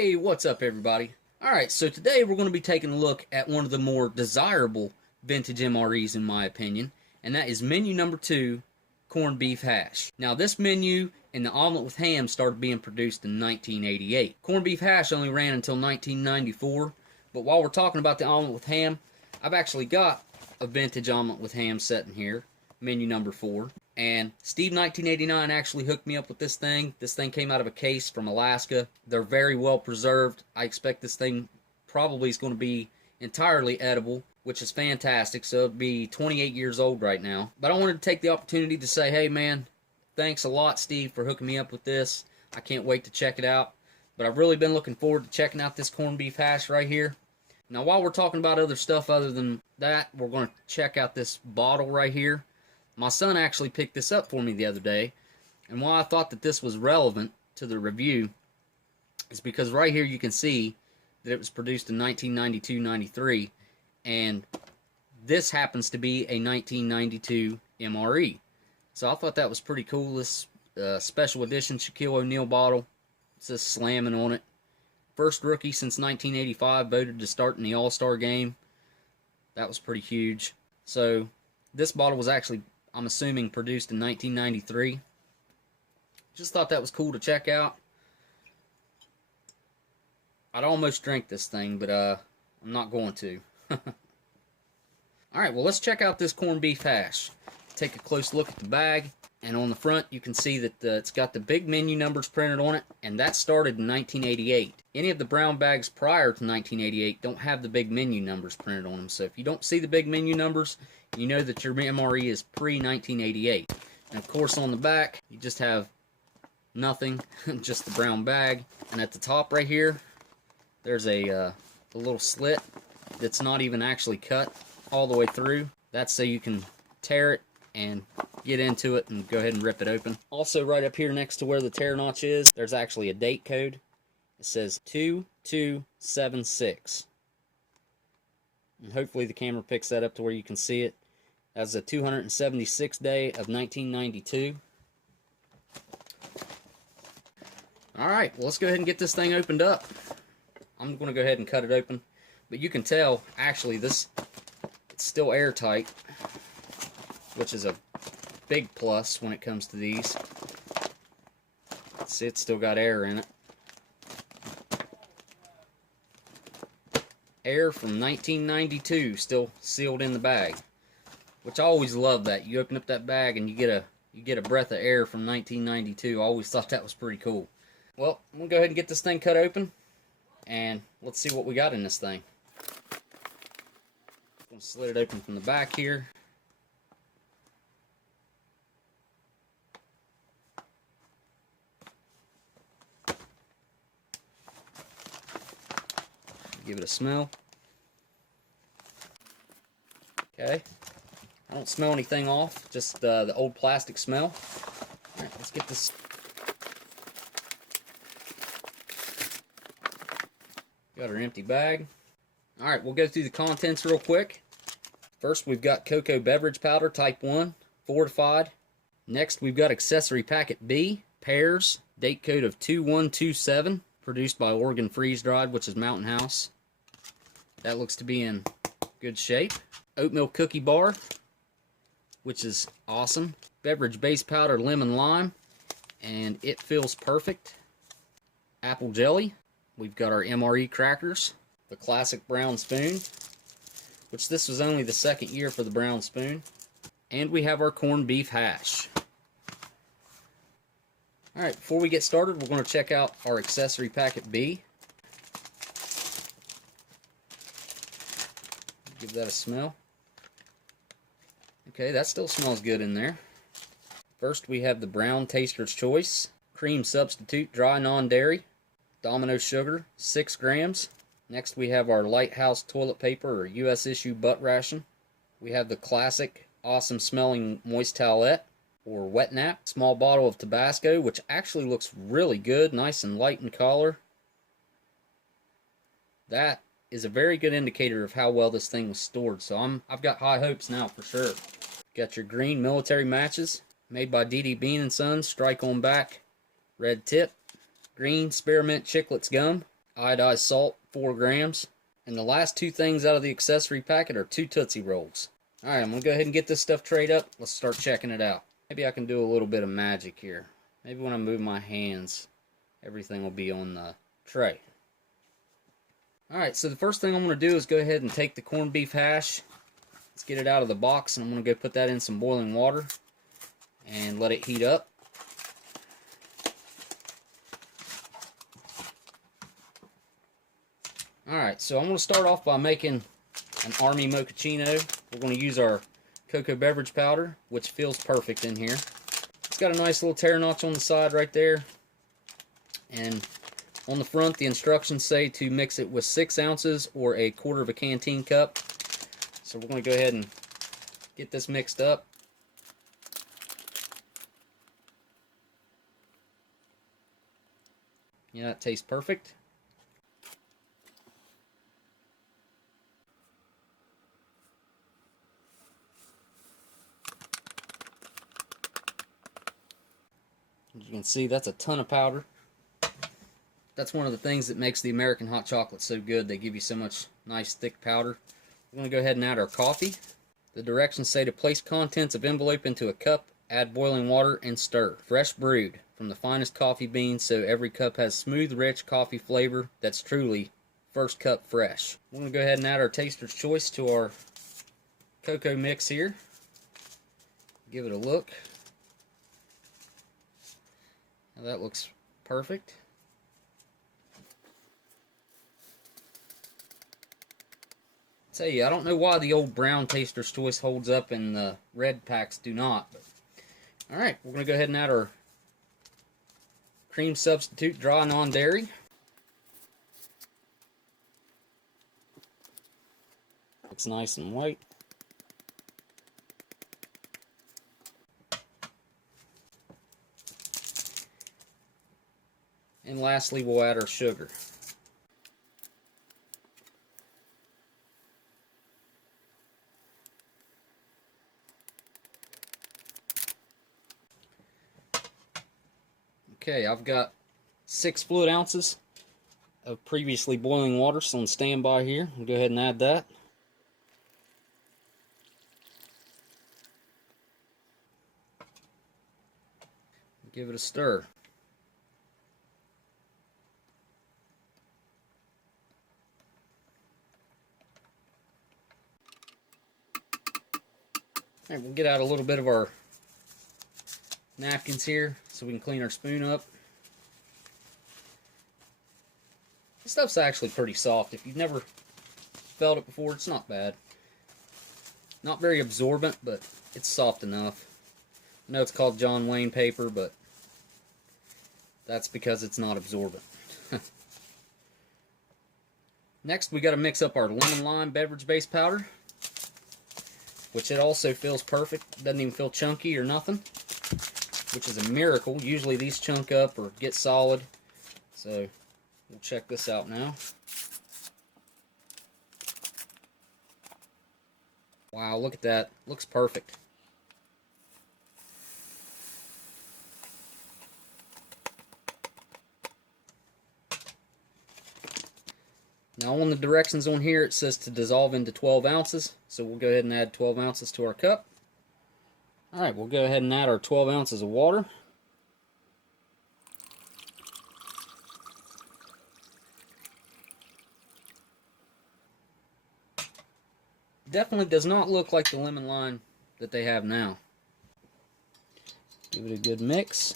Hey, what's up everybody? Alright, so today we're going to be taking a look at one of the more desirable vintage MREs in my opinion, and that is menu number 2, corned beef hash. Now this menu and the omelet with ham started being produced in 1988. Corned beef hash only ran until 1994, but while we're talking about the omelet with ham, I've actually got a vintage omelet with ham sitting here, menu number 4. And Steve 1989 actually hooked me up with this thing. This thing came out of a case from Alaska. They're very well preserved. I expect this thing probably is going to be entirely edible, which is fantastic. So it'll be 28 years old right now. But I wanted to take the opportunity to say, hey man, thanks a lot Steve for hooking me up with this. I can't wait to check it out. But I've really been looking forward to checking out this corned beef hash right here. Now while we're talking about other stuff other than that, we're going to check out this bottle right here. My son actually picked this up for me the other day, and why I thought that this was relevant to the review is because right here you can see that it was produced in 1992-93, and this happens to be a 1992 MRE. So I thought that was pretty cool. This special edition Shaquille O'Neal bottle. It says slamming on it. First rookie since 1985 voted to start in the All-Star game. That was pretty huge. So this bottle was actually, I'm assuming, produced in 1993. Just thought that was cool to check out. I'd almost drink this thing, but I'm not going to. Alright, well let's check out this corned beef hash. Take a close look at the bag, and on the front you can see that it's got the big menu numbers printed on it, and that started in 1988. Any of the brown bags prior to 1988 don't have the big menu numbers printed on them, so if you don't see the big menu numbers, you know that your MRE is pre-1988. And of course on the back, you just have nothing, just the brown bag. And at the top right here, there's a little slit that's not even actually cut all the way through. That's so you can tear it and get into it and go ahead and rip it open. Also right up here next to where the tear notch is, there's actually a date code. It says 2276. And hopefully the camera picks that up to where you can see it. That's the 276th day of 1992. Alright, well let's go ahead and get this thing opened up. I'm going to go ahead and cut it open. But you can tell, actually, it's still airtight, which is a big plus when it comes to these. See, it's still got air in it. Air from 1992 still sealed in the bag, which I always love that. You open up that bag and you get a breath of air from 1992. I always thought that was pretty cool. Well, I'm gonna go ahead and get this thing cut open, and let's see what we got in this thing. I'm gonna slit it open from the back here. Give it a smell. Okay. I don't smell anything off, just the old plastic smell. Alright, let's get this. Got our empty bag. Alright, we'll go through the contents real quick. First, we've got cocoa beverage powder type 1, fortified. Next, we've got accessory packet B, pears, date code of 2127, produced by Oregon Freeze Dried, which is Mountain House. That looks to be in good shape. Oatmeal cookie bar, which is awesome. Beverage base powder lemon lime, and it feels perfect. Apple jelly. We've got our MRE crackers. The classic brown spoon, which this was only the second year for the brown spoon. And we have our corned beef hash. Alright, before we get started, we're going to check out our accessory packet B. Give that a smell. Okay, that still smells good in there. First we have the brown taster's choice. Cream substitute, dry non-dairy. Domino sugar, 6 grams. Next we have our Lighthouse toilet paper or US issue butt ration. We have the classic, awesome smelling moist towelette or wet nap. Small bottle of Tabasco, which actually looks really good, nice and light in color. That is a very good indicator of how well this thing was stored, so I've got high hopes now for sure. Got your green military matches, made by D.D. Bean & Sons, strike on back, red tip, green spearmint chiclets gum. iodized salt, 4 grams. And the last 2 things out of the accessory packet are 2 Tootsie Rolls. Alright, I'm going to go ahead and get this stuff trayed up. Let's start checking it out. Maybe I can do a little bit of magic here. Maybe when I move my hands, everything will be on the tray. Alright, so the first thing I'm going to do is go ahead and take the corned beef hash. Let's get it out of the box, and I'm going to go put that in some boiling water and let it heat up. Alright, so I'm going to start off by making an Army mochaccino. We're going to use our cocoa beverage powder, which feels perfect in here. It's got a nice little tear notch on the side right there. And on the front, the instructions say to mix it with 6 ounces or a quarter of a canteen cup. So we're going to go ahead and get this mixed up. Yeah, that tastes perfect. As you can see, that's a ton of powder. That's one of the things that makes the American hot chocolate so good. They give you so much nice thick powder. We're going to go ahead and add our coffee. The directions say to place contents of envelope into a cup, add boiling water, and stir. Fresh brewed from the finest coffee beans, so every cup has smooth, rich coffee flavor that's truly first cup fresh. We're going to go ahead and add our taster's choice to our cocoa mix here. Give it a look. Now that looks perfect. Tell you, I don't know why the old brown taster's choice holds up and the red packs do not. But alright, we're going to go ahead and add our cream substitute, dry non-dairy. Looks nice and white. And lastly, we'll add our sugar. Okay, I've got 6 fluid ounces of previously boiling water, so on standby here. We'll go ahead and add that. Give it a stir. Alright, we'll get out a little bit of our napkins here so we can clean our spoon up. This stuff's actually pretty soft. If you've never felt it before, it's not bad. Not very absorbent, but it's soft enough. I know it's called John Wayne paper, but that's because it's not absorbent. Next, we got to mix up our lemon lime beverage base powder, which it also feels perfect. Doesn't even feel chunky or nothing, which is a miracle. Usually these chunk up or get solid. So we'll check this out now. Wow, look at that. Looks perfect. Now on the directions on here it says to dissolve into 12 ounces. So we'll go ahead and add 12 ounces to our cup. Alright, we'll go ahead and add our 12 ounces of water. Definitely does not look like the lemon lime that they have now. Give it a good mix.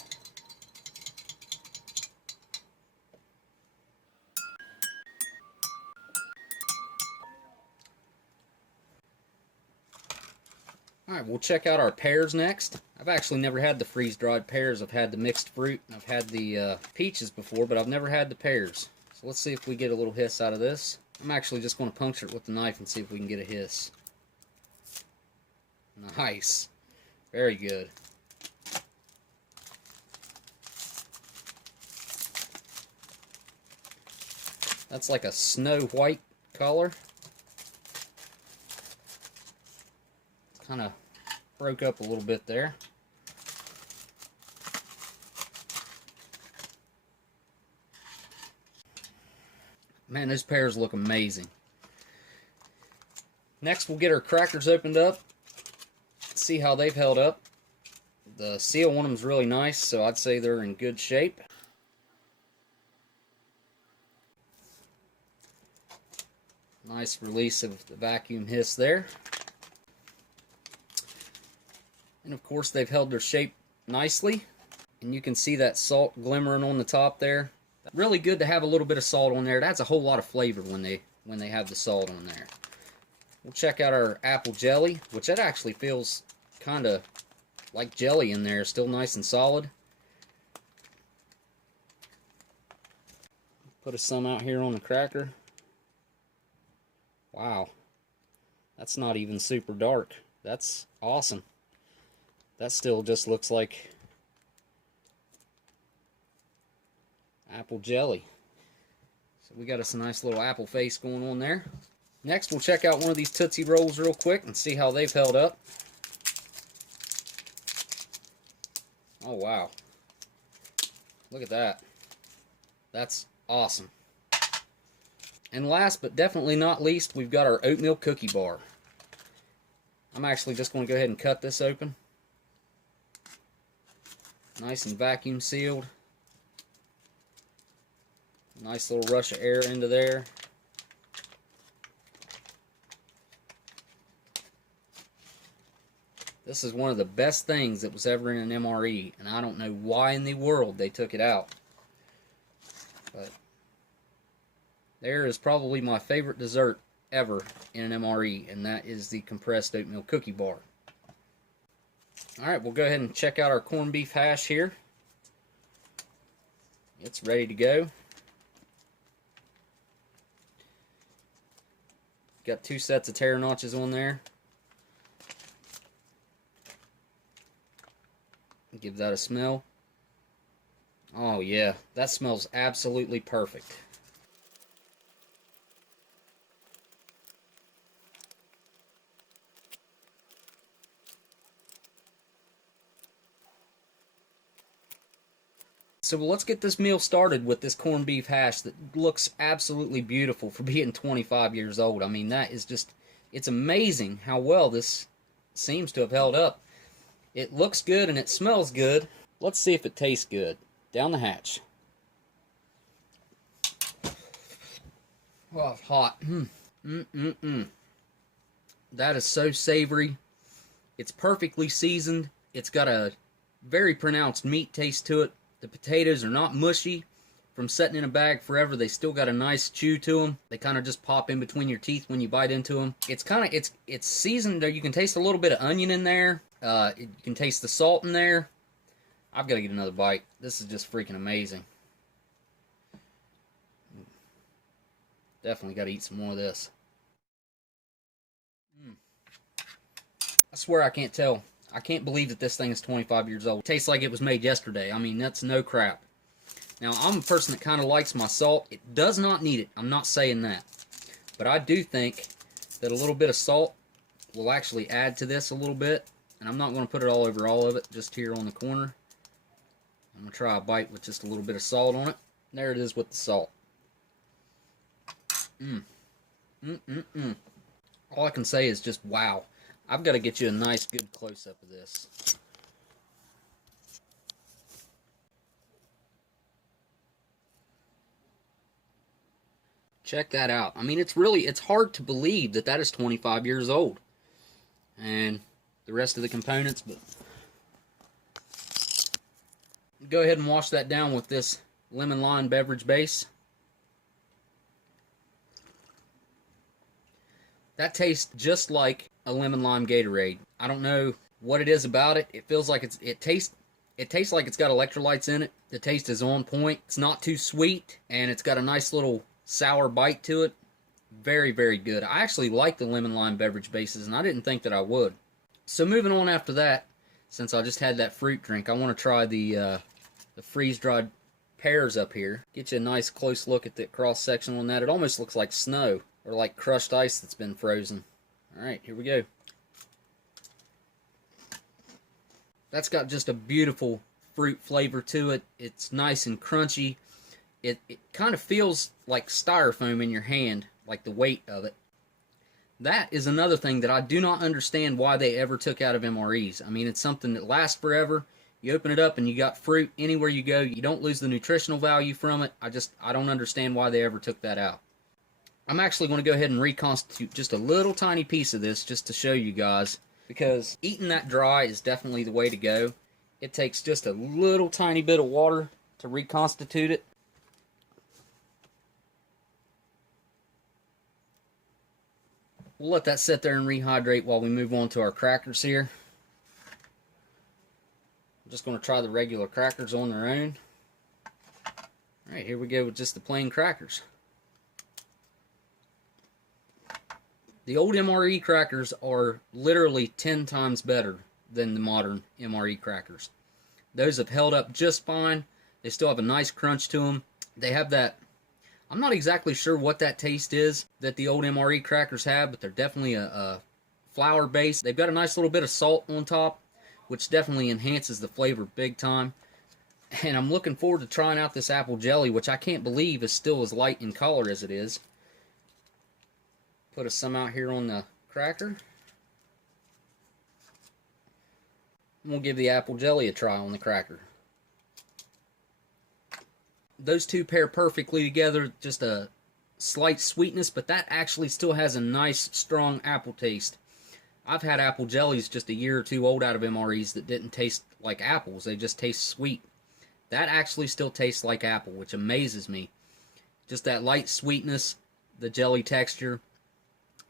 Alright, we'll check out our pears next. I've actually never had the freeze-dried pears. I've had the mixed fruit. I've had the peaches before, but I've never had the pears. So let's see if we get a little hiss out of this. I'm actually just going to puncture it with the knife and see if we can get a hiss. Nice. Very good. That's like a snow white color. Kind of broke up a little bit there. Man, those pears look amazing. Next, we'll get our crackers opened up. See how they've held up. The seal on them is really nice, so I'd say they're in good shape. Nice release of the vacuum hiss there. And of course, they've held their shape nicely. And you can see that salt glimmering on the top there. Really good to have a little bit of salt on there. It adds a whole lot of flavor when they have the salt on there. We'll check out our apple jelly, which that actually feels kind of like jelly in there. Still nice and solid. Put some out here on the cracker. Wow. That's not even super dark. That's awesome. That still just looks like apple jelly. So we got us a nice little apple face going on there. Next, we'll check out one of these Tootsie Rolls real quick and see how they've held up. Oh, wow. Look at that. That's awesome. And last but definitely not least, we've got our oatmeal cookie bar. I'm actually just going to go ahead and cut this open. Nice and vacuum sealed. Nice little rush of air into there. This is one of the best things that was ever in an MRE, and I don't know why in the world they took it out. But there is probably my favorite dessert ever in an MRE, and that is the compressed oatmeal cookie bar. Alright, we'll go ahead and check out our corned beef hash here. It's ready to go. Got 2 sets of tear notches on there. Give that a smell. Oh yeah, that smells absolutely perfect. So let's get this meal started with this corned beef hash that looks absolutely beautiful for being 25 years old. I mean, that is just, it's amazing how well this seems to have held up. It looks good and it smells good. Let's see if it tastes good. Down the hatch. Oh, hot. That is so savory. It's perfectly seasoned. It's got a very pronounced meat taste to it. The potatoes are not mushy from sitting in a bag forever. They still got a nice chew to them. They kind of just pop in between your teeth when you bite into them. It's kind of, it's seasoned. You can taste a little bit of onion in there. You can taste the salt in there. I've got to get another bite. This is just freaking amazing. Definitely got to eat some more of this. I swear I can't tell. I can't believe that this thing is 25 years old. It tastes like it was made yesterday. I mean, that's no crap. Now, I'm a person that kind of likes my salt. It does not need it. I'm not saying that. But I do think that a little bit of salt will actually add to this a little bit. And I'm not going to put it all over all of it, just here on the corner. I'm going to try a bite with just a little bit of salt on it. There it is with the salt. All I can say is just wow. I've got to get you a nice good close-up of this. Check that out. I mean, it's hard to believe that that is 25 years old. And the rest of the components, but go ahead and wash that down with this lemon lime beverage base. That tastes just like a lemon lime Gatorade. I don't know what it is about it. It feels like it tastes like it's got electrolytes in it. The taste is on point. It's not too sweet, and it's got a nice little sour bite to it. Very, very good. I actually like the lemon lime beverage bases, and I didn't think that I would. So moving on after that, since I just had that fruit drink, I want to try the freeze-dried pears up here. Get you a nice close look at the cross-section on that. It almost looks like snow, or like crushed ice that's been frozen. Alright, here we go. That's got just a beautiful fruit flavor to it. It's nice and crunchy. It kind of feels like styrofoam in your hand, like the weight of it. That is another thing that I do not understand why they ever took out of MREs. I mean, it's something that lasts forever. You open it up and you got fruit anywhere you go. You don't lose the nutritional value from it. I don't understand why they ever took that out. I'm actually going to go ahead and reconstitute just a little tiny piece of this just to show you guys, because eating that dry is definitely the way to go. It takes just a little tiny bit of water to reconstitute it. We'll let that sit there and rehydrate while we move on to our crackers here. I'm just going to try the regular crackers on their own. Alright, here we go with just the plain crackers. The old MRE crackers are literally 10 times better than the modern MRE crackers. Those have held up just fine. They still have a nice crunch to them. They have that, I'm not exactly sure what that taste is that the old MRE crackers have, but they're definitely a flour base. They've got a nice little bit of salt on top, which definitely enhances the flavor big time. And I'm looking forward to trying out this apple jelly, which I can't believe is still as light in color as it is. Put some out here on the cracker. We'll give the apple jelly a try on the cracker. Those two pair perfectly together, just a slight sweetness, but that actually still has a nice, strong apple taste. I've had apple jellies just a year or two old out of MREs that didn't taste like apples. They just taste sweet. That actually still tastes like apple, which amazes me. Just that light sweetness, the jelly texture.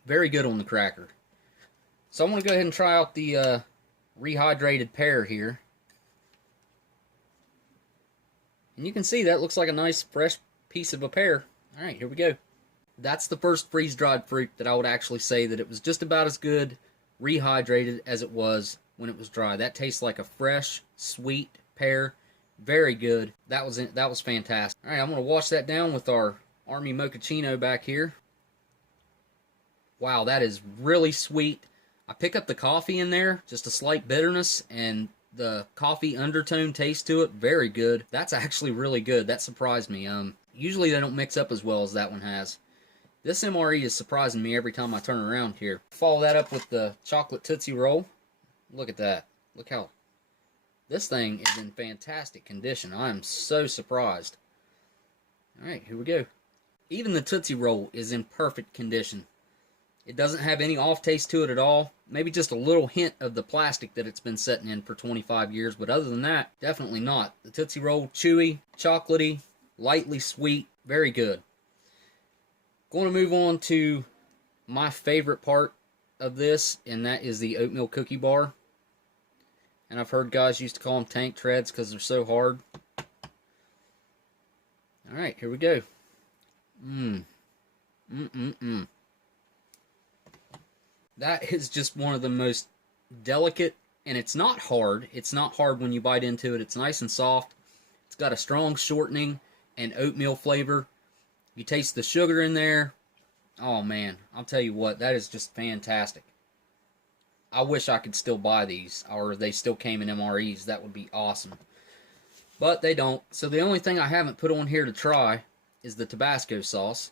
Very good on the cracker. So I'm going to go ahead and try out the rehydrated pear here. And you can see that looks like a nice fresh piece of a pear. Alright, here we go. That's the first freeze-dried fruit that I would actually say that it was just about as good rehydrated as it was when it was dry. That tastes like a fresh, sweet pear. Very good. That was fantastic. Alright, I'm going to wash that down with our Army Mochaccino back here. Wow, that is really sweet. I pick up the coffee in there, just a slight bitterness, and the coffee undertone taste to it, very good. That's actually really good. That surprised me. Usually they don't mix up as well as that one has. This MRE is surprising me every time I turn around here. Follow that up with the chocolate Tootsie Roll. Look at that. Look how... This thing is in fantastic condition. I am so surprised. Alright, here we go. Even the Tootsie Roll is in perfect condition. It doesn't have any off taste to it at all. Maybe just a little hint of the plastic that it's been sitting in for 25 years. But other than that, definitely not. The Tootsie Roll, chewy, chocolatey, lightly sweet. Very good. Going to move on to my favorite part of this, and that is the oatmeal cookie bar. And I've heard guys used to call them tank treads because they're so hard. Alright, here we go. That is just one of the most delicate, and it's not hard. It's not hard when you bite into it. It's nice and soft. It's got a strong shortening and oatmeal flavor. You taste the sugar in there. Oh man, I'll tell you what, that is just fantastic. I wish I could still buy these, or they still came in MREs. That would be awesome. But they don't. So the only thing I haven't put on here to try is the Tabasco sauce.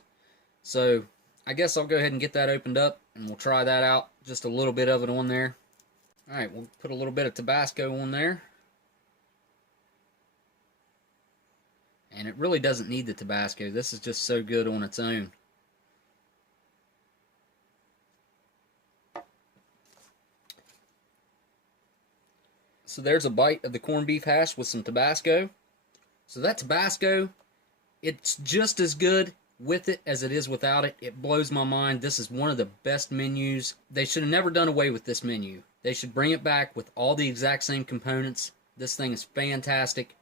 So I guess I'll go ahead and get that opened up, and we'll try that out. Just a little bit of it on there. Alright, we'll put a little bit of Tabasco on there. And it really doesn't need the Tabasco. This is just so good on its own. So there's a bite of the corned beef hash with some Tabasco. So that Tabasco, it's just as good with it as it is without it. It blows my mind. This is one of the best menus. They should have never done away with this menu. They should bring it back with all the exact same components. This thing is fantastic.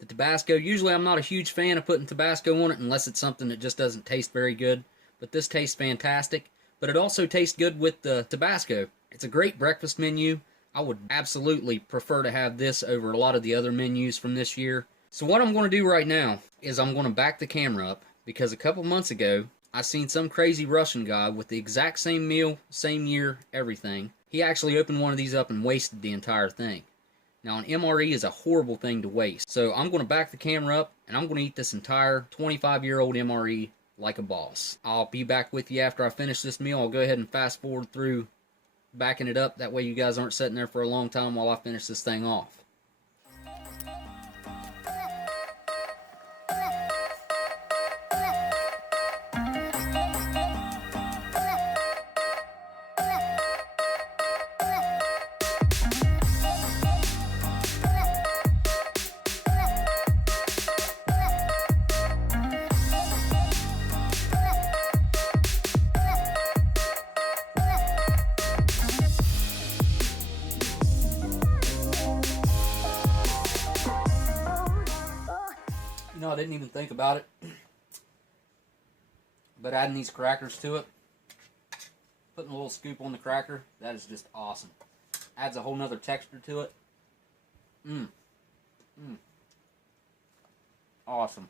The Tabasco, usually I'm not a huge fan of putting Tabasco on it unless it's something that just doesn't taste very good. But this tastes fantastic. But it also tastes good with the Tabasco. It's a great breakfast menu. I would absolutely prefer to have this over a lot of the other menus from this year. So what I'm going to do right now is I'm going to back the camera up, because a couple months ago, I seen some crazy Russian guy with the exact same meal, same year, everything. He actually opened one of these up and wasted the entire thing. Now, an MRE is a horrible thing to waste. So I'm going to back the camera up, and I'm going to eat this entire 25-year-old MRE like a boss. I'll be back with you after I finish this meal. I'll go ahead and fast forward through backing it up. That way you guys aren't sitting there for a long time while I finish this thing off. You know, I didn't even think about it, but adding these crackers to it, putting a little scoop on the cracker, that is just awesome. Adds a whole nother texture to it. Awesome.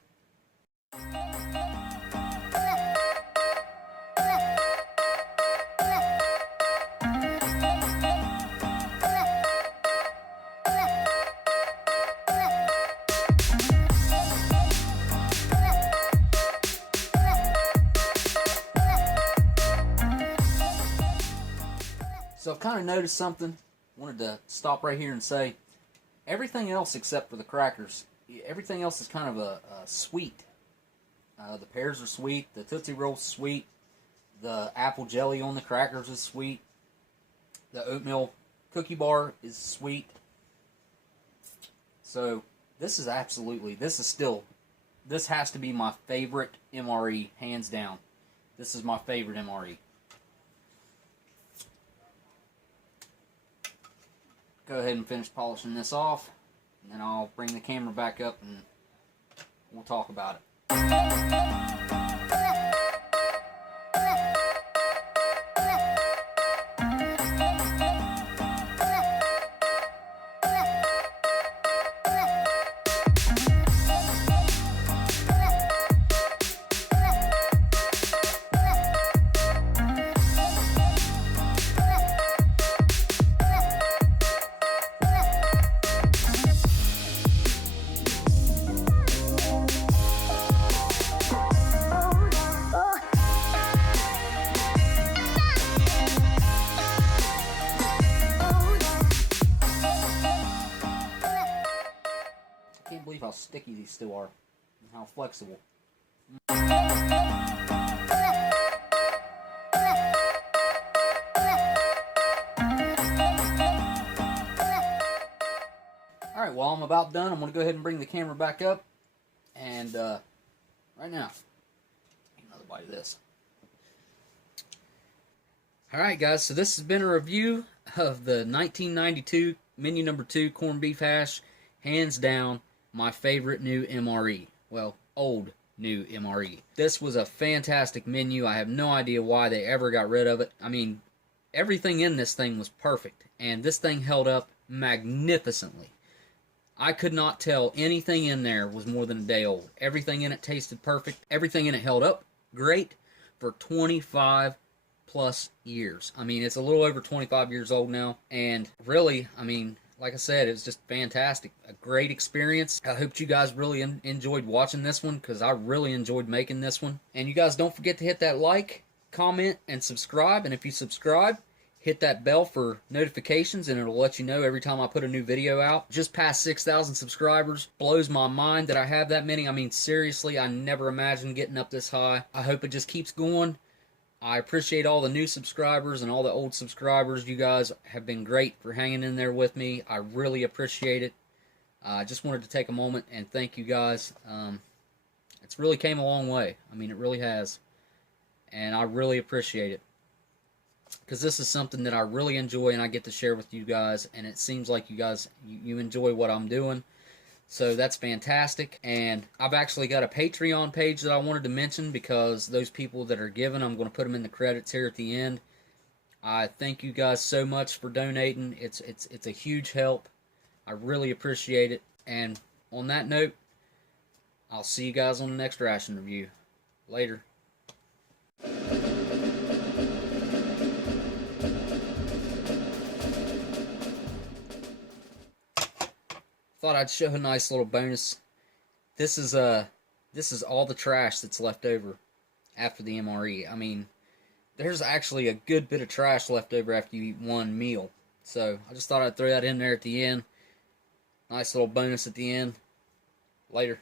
So I've kind of noticed something. Wanted to stop right here and say, everything else except for the crackers, everything else is kind of a sweet. The pears are sweet, the Tootsie Roll's sweet, the apple jelly on the crackers is sweet, the oatmeal cookie bar is sweet. So this is this has to be my favorite MRE, hands down. This is my favorite MRE. Go ahead and finish polishing this off, and then I'll bring the camera back up and we'll talk about it. I can't believe how sticky these still are and how flexible. Alright, well, I'm about done. I'm going to go ahead and bring the camera back up. And right now, another bite of this. Alright, guys, so this has been a review of the 1992 menu number 2 corned beef hash. Hands down, my favorite new MRE. Well, old new MRE. This was a fantastic menu. I have no idea why they ever got rid of it. I mean, everything in this thing was perfect, and this thing held up magnificently. I could not tell anything in there was more than a day old. Everything in it tasted perfect. Everything in it held up great for 25 plus years. I mean, it's a little over 25 years old now, and really, I mean, like I said, it was just fantastic. A great experience. I hope you guys really enjoyed watching this one, because I really enjoyed making this one. And you guys don't forget to hit that like, comment, and subscribe. And if you subscribe, hit that bell for notifications, and it'll let you know every time I put a new video out. Just past 6,000 subscribers. Blows my mind that I have that many. I mean, seriously, I never imagined getting up this high. I hope it just keeps going. I appreciate all the new subscribers and all the old subscribers. You guys have been great for hanging in there with me. I really appreciate it. I just wanted to take a moment and thank you guys. It's really came a long way. I mean, it really has. And I really appreciate it, because this is something that I really enjoy and I get to share with you guys. And it seems like you guys, you enjoy what I'm doing. So that's fantastic. And I've actually got a Patreon page that I wanted to mention, because those people that are giving, I'm going to put them in the credits here at the end. I thank you guys so much for donating. It's a huge help. I really appreciate it. And on that note, I'll see you guys on the next ration review. Later. thought I'd show a nice little bonus. This is all the trash that's left over after the MRE. I mean, there's actually a good bit of trash left over after you eat one meal. So I just thought I'd throw that in there at the end. Nice little bonus at the end. Later.